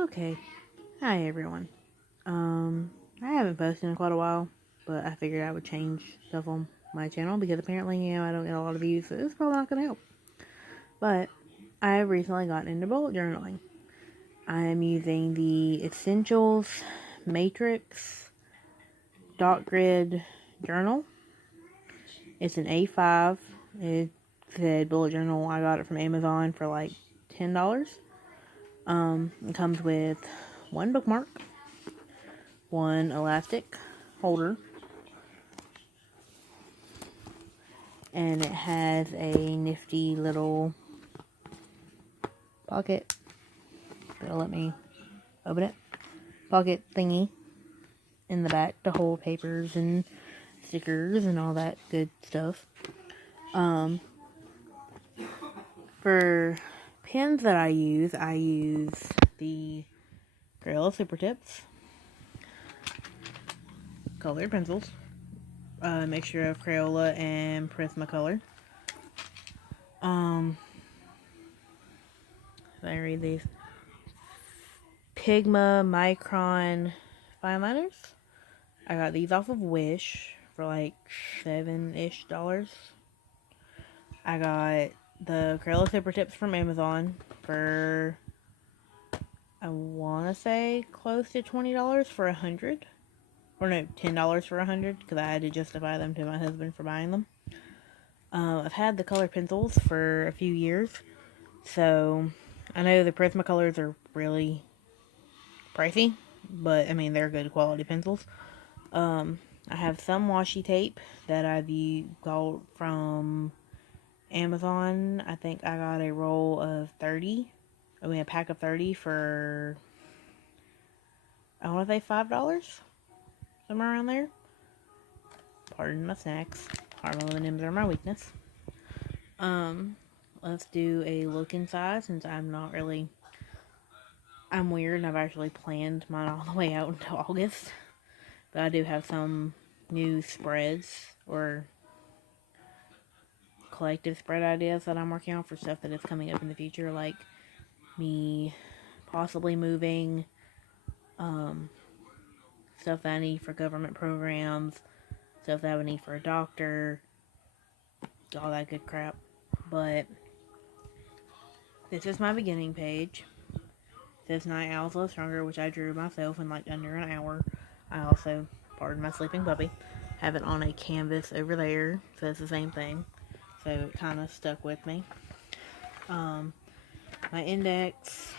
Okay. Hi everyone. I haven't posted in quite a while, but I figured I would change stuff on my channel because apparently, I don't get a lot of views, so it's probably not gonna help. But I have recently gotten into bullet journaling. I am using the Essentials Matrix Dot Grid Journal. It's an A5. It said bullet journal. I got it from Amazon for like $10. It comes with one bookmark, one elastic holder, and it has a nifty little pocket. It'll let me open it. Pocket thingy in the back to hold papers and stickers and all that good stuff. For pens that I use the Crayola Super Tips colored pencils. Mixture of Crayola and Prismacolor. I read these. Pigma Micron fine liners. I got these off of Wish for like $7-ish. I got the Crayola Super Tips from Amazon for, I want to say, close to $20 for 100. Or no, $10 for 100, because I had to justify them to my husband for buying them. I've had the colored pencils for a few years, so I know the Prismacolors are really pricey, but I mean, they're good quality pencils. I have some washi tape that I've got from Amazon. I think I got a roll of 30. A pack of 30 for, I want to say $5, somewhere around there. Pardon my snacks. Caramel M&Ms are my weakness. Let's do a look inside since I'm weird and I've actually planned mine all the way out until August. But I do have some new spreads or collective spread ideas that I'm working on for stuff that is coming up in the future, like me possibly moving, stuff that I need for government programs, stuff that I would need for a doctor, all that good crap. But this is my beginning page. It says Night Owls Love Stronger, which I drew myself in like under an hour. I also, pardon my sleeping puppy, have it on a canvas over there, so it's the same thing. So it kind of stuck with me. My index,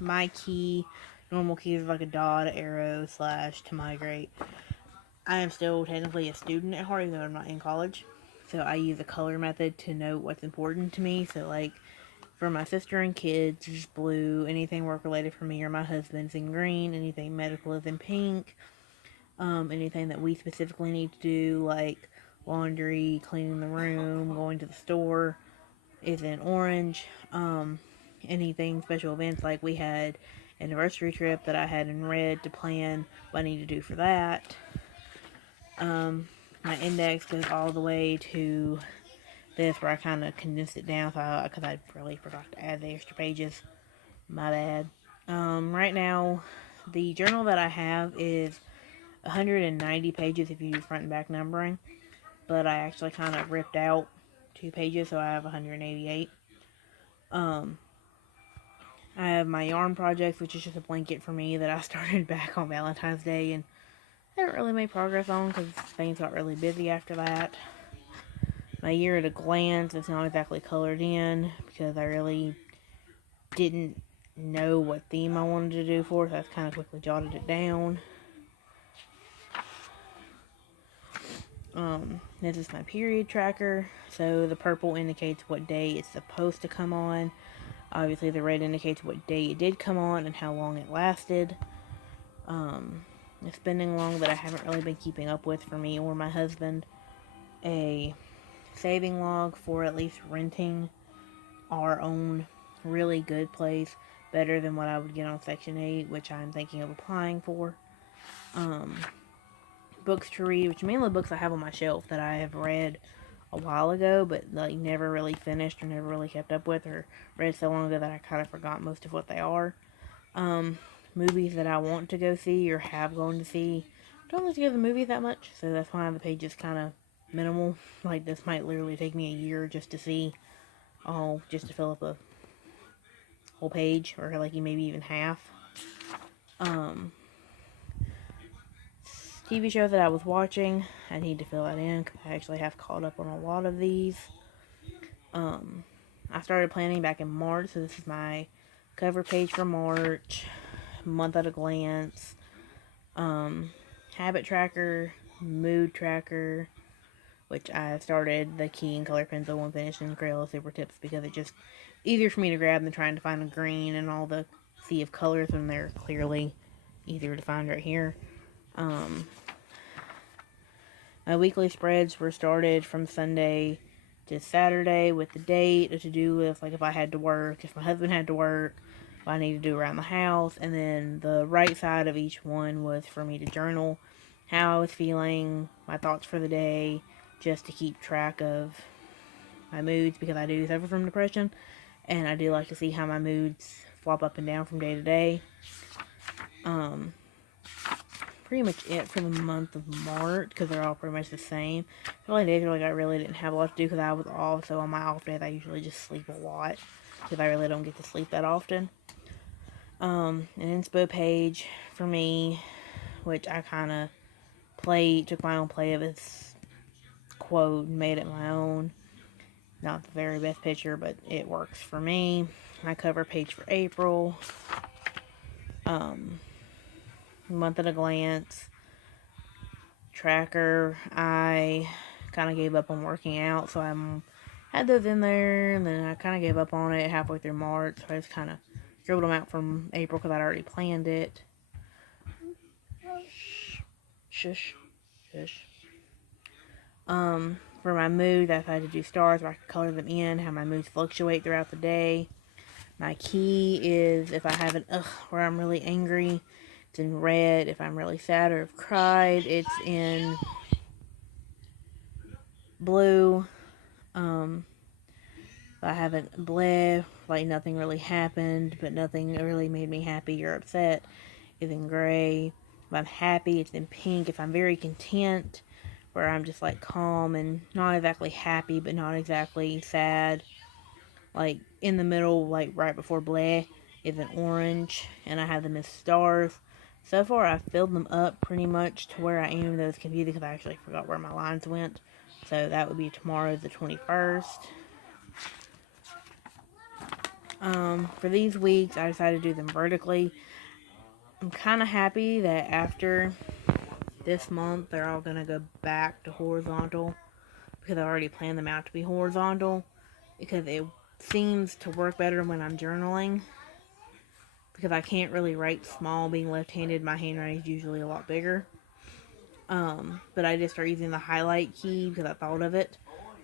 my key, normal key is like a dot, arrow, slash to migrate. I am still technically a student at heart, even though I'm not in college. So I use a color method to note what's important to me. So like for my sister and kids, it's blue. Anything work related for me or my husband's in green. Anything medical is in pink. Anything that we specifically need to do, like laundry, cleaning the room, going to the store, is in orange. Anything special events, like we had an anniversary trip that I had in red to plan what I need to do for that. My index goes all the way to this, where I kind of condensed it down because I really forgot to add the extra pages. My bad. Right now, the journal that I have is 190 pages if you do front and back numbering, but I actually kind of ripped out 2 pages, so I have 188. I have my yarn project, which is just a blanket for me that I started back on Valentine's Day and haven't really made progress on because things got really busy after that. My year at a glance is not exactly colored in because I really didn't know what theme I wanted to do for it, so I kind of quickly jotted it down. This is my period tracker. So the purple indicates what day it's supposed to come on. Obviously the red indicates what day it did come on and how long it lasted. It's been long that I haven't really been keeping up with for me or my husband. A saving log for at least renting our own really good place, better than what I would get on Section 8, which I'm thinking of applying for. Books to read, which are mainly books I have on my shelf that I have read a while ago, but like never really finished or never really kept up with, or read so long ago that I kind of forgot most of what they are. Movies that I want to go see or have gone to see. Don't like to go to the movies that much, so that's why the page is kind of minimal. Like, this might literally take me a year just to see all, just to fill up a whole page, or like maybe even half. TV show that I was watching, I need to fill that in because I actually have caught up on a lot of these. I started planning back in March, so this is my cover page for March, month at a glance, habit tracker, mood tracker, which I started the key and color pencil and finished in Crayola Super Tips because it's just easier for me to grab than trying to find a green and all the sea of colors when they're clearly easier to find right here. My weekly spreads were started from Sunday to Saturday with the date, a to-do list, like if I had to work, if my husband had to work, what I need to do around the house, and then the right side of each one was for me to journal how I was feeling, my thoughts for the day, just to keep track of my moods, because I do suffer from depression, and I do like to see how my moods flop up and down from day to day. Pretty much it for the month of March, because they're all pretty much the same. The only days like I really didn't have a lot to do because I was off, so on my off days I usually just sleep a lot, because I really don't get to sleep that often. An inspo page for me, which I kind of took my own play of this quote and made it my own. Not the very best picture, but it works for me. My cover page for April. Month at a glance. Tracker. I kind of gave up on working out, so I had those in there, and then I kind of gave up on it halfway through March, so I just kind of scribbled them out from April because I'd already planned it. Shush. For my mood, I decided to do stars where I could color them in, how my moods fluctuate throughout the day. My key is if I have an where I'm really angry, it's in red. If I'm really sad or have cried, it's in blue. If I haven't bleh, like nothing really happened, but nothing really made me happy or upset, it's in gray. If I'm happy, it's in pink. If I'm very content, where I'm just like calm and not exactly happy, but not exactly sad, like in the middle, like right before bleh, is an orange, and I have them as stars. So far, I've filled them up pretty much to where I am. That was confusing because I actually forgot where my lines went. So that would be tomorrow, the 21st. For these weeks, I decided to do them vertically. I'm kind of happy that after this month, they're all going to go back to horizontal, because I already planned them out to be horizontal, because it seems to work better when I'm journaling, because I can't really write small. Being left-handed, my handwriting is usually a lot bigger. But I just start using the highlight key because I thought of it.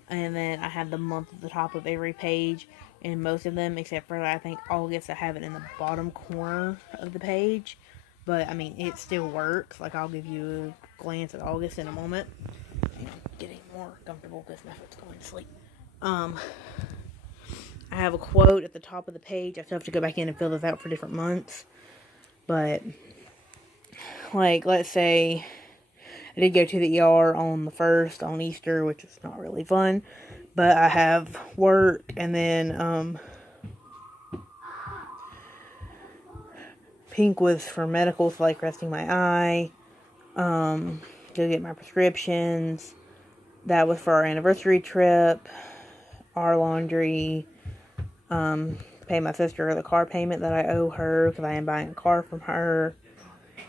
And then I have the month at the top of every page, and most of them, except for I think August, I have it in the bottom corner of the page. But I mean, it still works. Like, I'll give you a glance at August in a moment. I'm getting more comfortable because my foot's going to sleep. I have a quote at the top of the page. I still have to go back in and fill this out for different months. But, like, let's say I did go to the ER on the 1st, on Easter, which is not really fun. But I have work, and then, pink was for medical, so like resting my eye, go get my prescriptions. That was for our anniversary trip, our laundry, pay my sister the car payment that I owe her, because I am buying a car from her.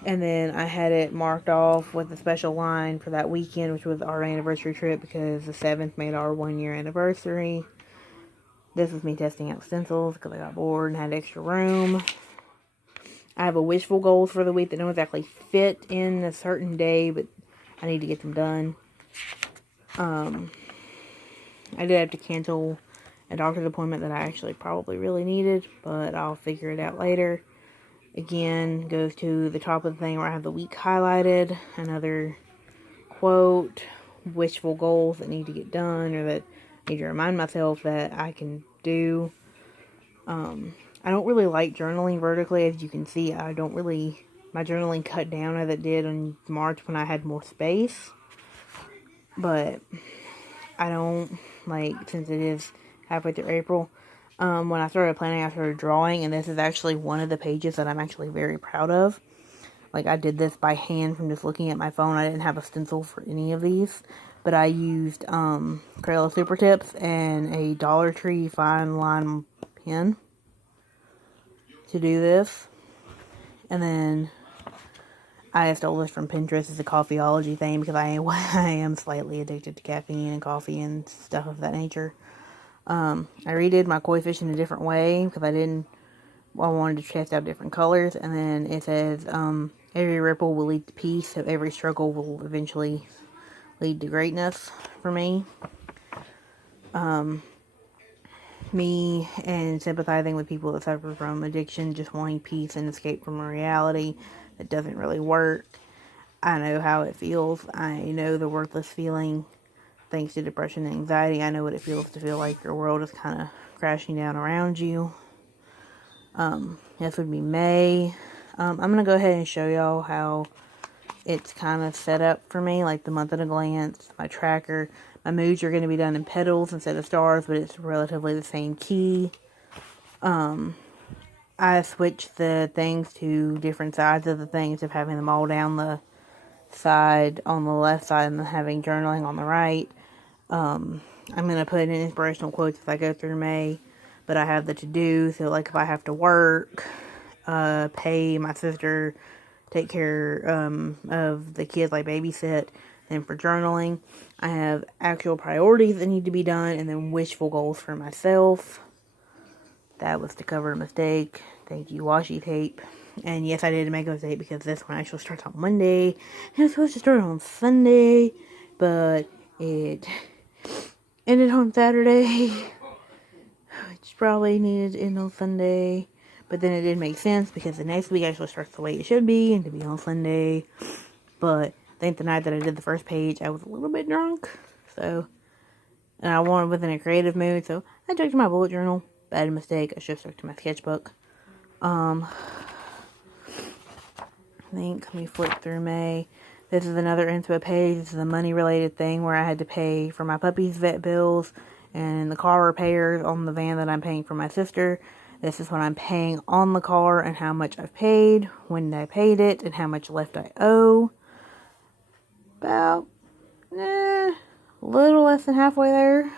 And then I had it marked off with a special line for that weekend, which was our anniversary trip, because the 7th made our 1-year anniversary. This was me testing out stencils, because I got bored and had extra room. I have a wishful goals for the week that don't exactly fit in a certain day, but I need to get them done. I did have to cancel a doctor's appointment that I actually probably really needed, but I'll figure it out later. Again, goes to the top of the thing where I have the week highlighted. Another quote, wishful goals that need to get done, or that I need to remind myself that I can do. I don't really like journaling vertically. As you can see, I don't really, my journaling cut down as it did in March when I had more space. But I don't, like, since it is halfway through April, when I started planning, I started drawing, and this is actually one of the pages that I'm actually very proud of. Like, I did this by hand from just looking at my phone. I didn't have a stencil for any of these, but I used Crayola Super Tips and a Dollar Tree fine line pen to do this. And then I stole this from Pinterest as a coffeeology thing because I am slightly addicted to caffeine and coffee and stuff of that nature. I redid my koi fish in a different way because I wanted to test out different colors. And then it says, every ripple will lead to peace, so every struggle will eventually lead to greatness for me. Me and sympathizing with people that suffer from addiction, just wanting peace and escape from a reality that doesn't really work. I know how it feels. I know the worthless feeling. Thanks to depression and anxiety, I know what it feels to feel like your world is kind of crashing down around you. This would be May. I'm going to go ahead and show y'all how it's kind of set up for me, like the month at a glance, my tracker. My moods are going to be done in petals instead of stars, but it's relatively the same key. I switched the things to different sides of the things of having them all down the side on the left side and having journaling on the right. I'm going to put in inspirational quotes as I go through May, but I have the to-do, so like if I have to work, pay my sister, take care of the kids I babysit, and for journaling, I have actual priorities that need to be done, and then wishful goals for myself. That was to cover a mistake. Thank you, washi tape. And yes, I did make a mistake because this one actually starts on Monday. It was supposed to start on Sunday, but it ended on Saturday, which probably needed to end on Sunday. But then it did make sense because the next week actually starts the way it should be and to be on Sunday. But I think the night that I did the first page, I was a little bit drunk. So, and I wanted within a creative mood, so I took to my bullet journal. Bad mistake. I should have stuck to my sketchbook. I think, let me flip through May. This is another inspo page. This is a money related thing where I had to pay for my puppy's vet bills and the car repairs on the van that I'm paying for my sister. This is what I'm paying on the car and how much I've paid, when I paid it, and how much left I owe. About, a little less than halfway there.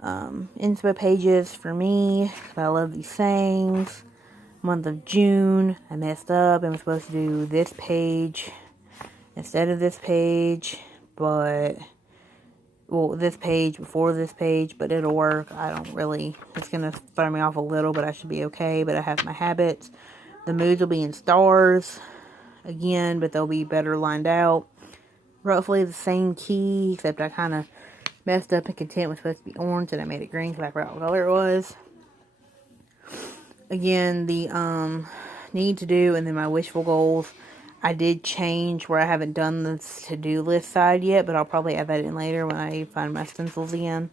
Inspo pages for me. I love these things. Month of June, I messed up. I was supposed to do this page instead of this page, but, well, this page before this page, but it'll work. I don't really, it's going to throw me off a little, but I should be okay. But I have my habits. The moods will be in stars again, but they'll be better lined out. Roughly the same key, except I kind of messed up, and content was supposed to be orange, and I made it green because I forgot what color it was. Again, the need to do, and then my wishful goals. I did change where I haven't done this to-do list side yet, but I'll probably add that in later when I find my stencils again.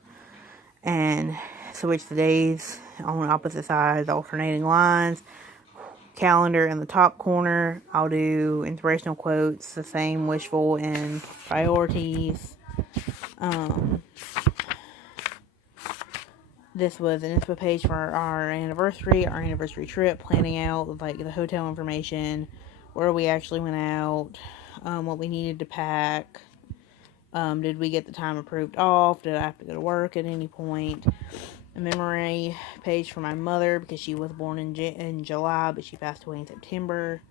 And switch the days on opposite sides, alternating lines. Calendar in the top corner. I'll do inspirational quotes, the same wishful and priorities. This was an inspo page for our anniversary trip, planning out like the hotel information, where we actually went out, what we needed to pack, did we get the time approved off, did I have to go to work at any point. A memory page for my mother because she was born in July, but she passed away in September.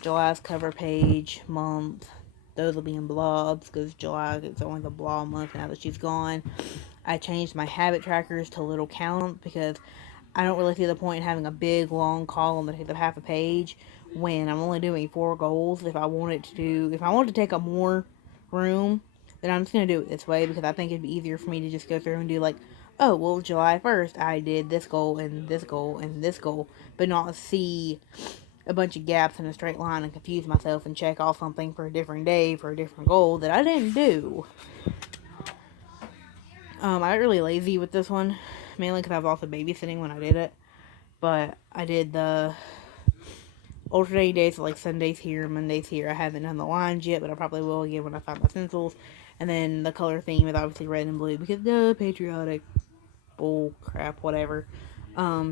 July's cover page, month, those will be in blobs because July is only the blob month now that she's gone. I changed my habit trackers to little count because I don't really see the point in having a big long column that takes up half a page when I'm only doing 4 goals. If I want to take up more room, then I'm just going to do it this way because I think it'd be easier for me to just go through and do like, oh, well, July 1st, I did this goal and this goal and this goal, but not see a bunch of gaps in a straight line and confuse myself and check off something for a different day for a different goal that I didn't do. I got really lazy with this one mainly because I was also babysitting when I did it. But I did the alternating days, so like Sundays here, Mondays here. I haven't done the lines yet, but I probably will again when I find my stencils. And then the color theme is obviously red and blue because patriotic bull crap, whatever.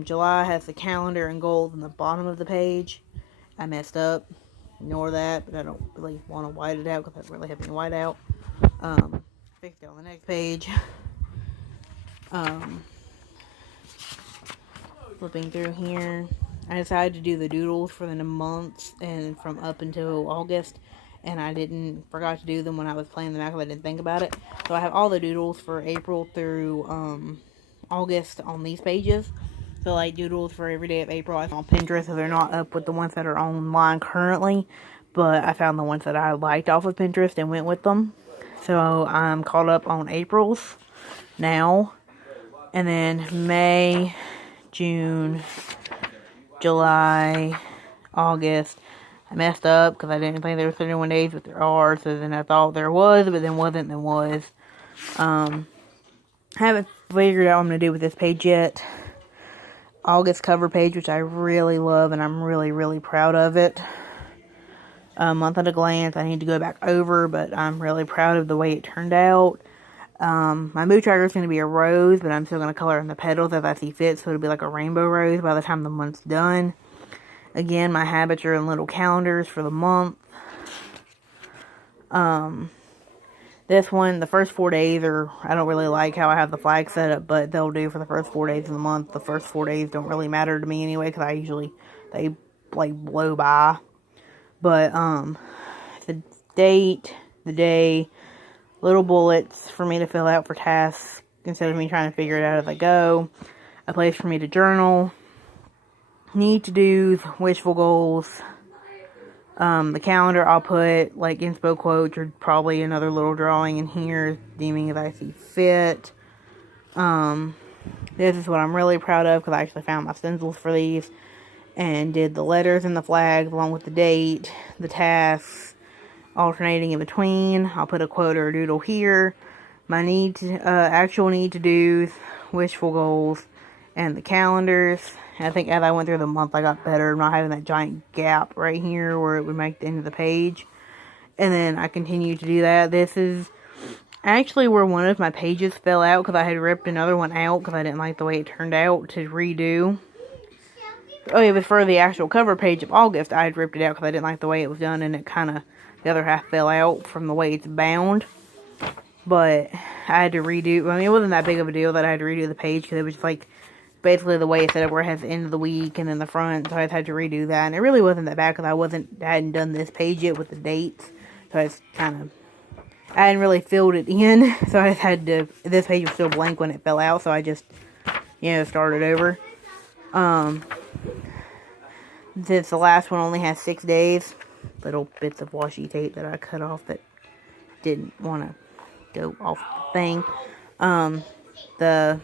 July has the calendar in gold on the bottom of the page. I messed up. Ignore that, but I don't really want to white it out because I don't really have any white out. Fix it on the next page. Flipping through here, I decided to do the doodles for the months and from up until August, and I forgot to do them when I was playing them out because I didn't think about it. So I have all the doodles for April through August on these pages. So like doodles for every day of April I found on Pinterest, so they're not up with the ones that are online currently, but I found the ones that I liked off of Pinterest and went with them. So I'm caught up on April's now, and then May, June, July, August. I messed up because I didn't think there were 31 days, but there are. So then I thought there was, but then wasn't, then was. I haven't figured out what I'm going to do with this page yet. August cover page, which I really love, and I'm really, really proud of it. Month at a glance, I need to go back over, but I'm really proud of the way it turned out. My mood tracker is going to be a rose, but I'm still going to color in the petals as I see fit, so it'll be like a rainbow rose by the time the month's done. Again, my habits are in little calendars for the month. This one, the first 4 days I don't really like how I have the flag set up, but they'll do for the first 4 days of the month. The first 4 days don't really matter to me anyway, because they like blow by. But, the date, the day, little bullets for me to fill out for tasks instead of me trying to figure it out as I go. A place for me to journal. Need to do's, wishful goals. The calendar I'll put like inspo quotes or probably another little drawing in here, deeming as I see fit. This is what I'm really proud of because I actually found my stencils for these and did the letters and the flags along with the date, the tasks, alternating in between. I'll put a quote or a doodle here. My actual need to do's, wishful goals, and the calendars. And I think as I went through the month, I got better, not having that giant gap right here where it would make the end of the page. And then I continue to do that. This is actually where one of my pages fell out because I had ripped another one out because I didn't like the way it turned out to redo. Oh, it was for the actual cover page of August. I had ripped it out because I didn't like the way it was done, and it kind of, the other half fell out from the way it's bound. But I had to redo, I mean, it wasn't that big of a deal that I had to redo the page because it was just like basically the way it's set up where it has the end of the week and then the front, so I just had to redo that. And it really wasn't that bad because I hadn't done this page yet with the dates, so it's kind of, I hadn't really filled it in, so I just had to, this page was still blank when it fell out, so I just, started over. The last one only has 6 days. Little bits of washi tape that I cut off that didn't want to go off the thing. The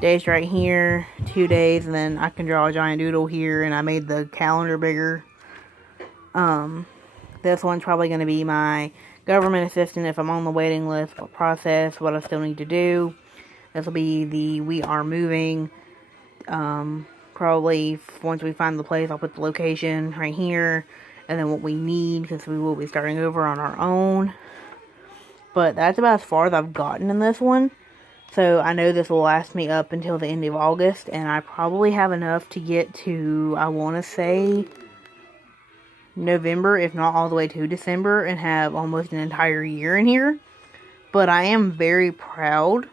days right here, 2 days, and then I can draw a giant doodle here, and I made the calendar bigger. This one's probably going to be my government assistant if I'm on the waiting list, what process, what I still need to do. This will be the we are moving. Probably once we find the place, I'll put the location right here, and then what we need, because we will be starting over on our own. But that's about as far as I've gotten in this one. So I know this will last me up until the end of August, and I probably have enough to get to, I want to say, November, if not all the way to December, and have almost an entire year in here. But I am very proud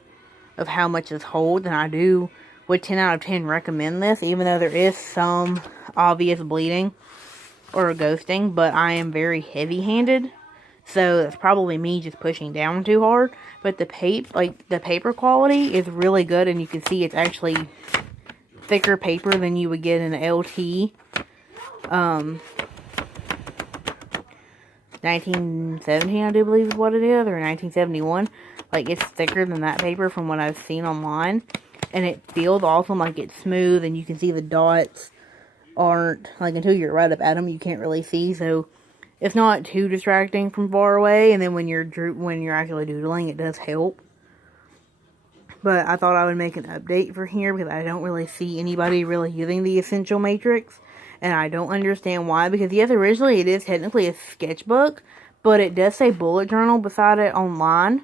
of how much this holds, and I do, with 10 out of 10, recommend this, even though there is some obvious bleeding or ghosting, but I am very heavy-handed. So that's probably me just pushing down too hard. But the paper quality is really good, and you can see it's actually thicker paper than you would get in an LT. 1917, I do believe is what it is, or 1971. Like, it's thicker than that paper from what I've seen online. And it feels awesome, like it's smooth, and you can see the dots aren't, like, until you're right up at them, you can't really see, so it's not too distracting from far away. And then when you're actually doodling, it does help. But I thought I would make an update for here because I don't really see anybody really using the Essential Matrix. And I don't understand why. Because yes, originally it is technically a sketchbook, but it does say bullet journal beside it online.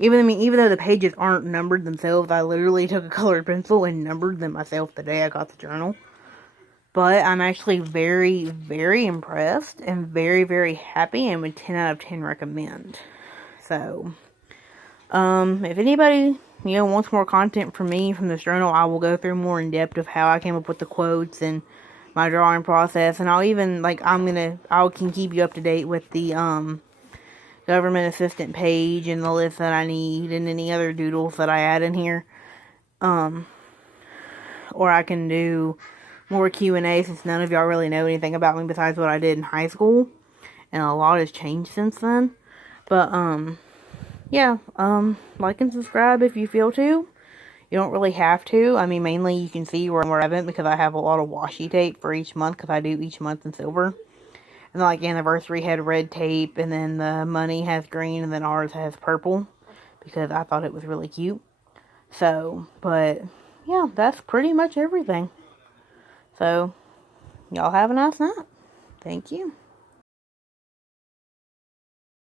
Even though the pages aren't numbered themselves, I literally took a colored pencil and numbered them myself the day I got the journal. But I'm actually very, very impressed and very, very happy and would 10 out of 10 recommend. So, if anybody, wants more content from me from this journal, I will go through more in depth of how I came up with the quotes and my drawing process. And I'll even, I can keep you up to date with the, government assistant page and the list that I need and any other doodles that I add in here. Or I can do more Q&A since none of y'all really know anything about me besides what I did in high school. And a lot has changed since then. But, yeah, like and subscribe if you feel to. You don't really have to. I mean, mainly you can see where I haven't because I have a lot of washi tape for each month because I do each month in silver. And like anniversary had red tape, and then the money has green, and then ours has purple because I thought it was really cute. So, but yeah, that's pretty much everything. So, y'all have a nice night. Thank you.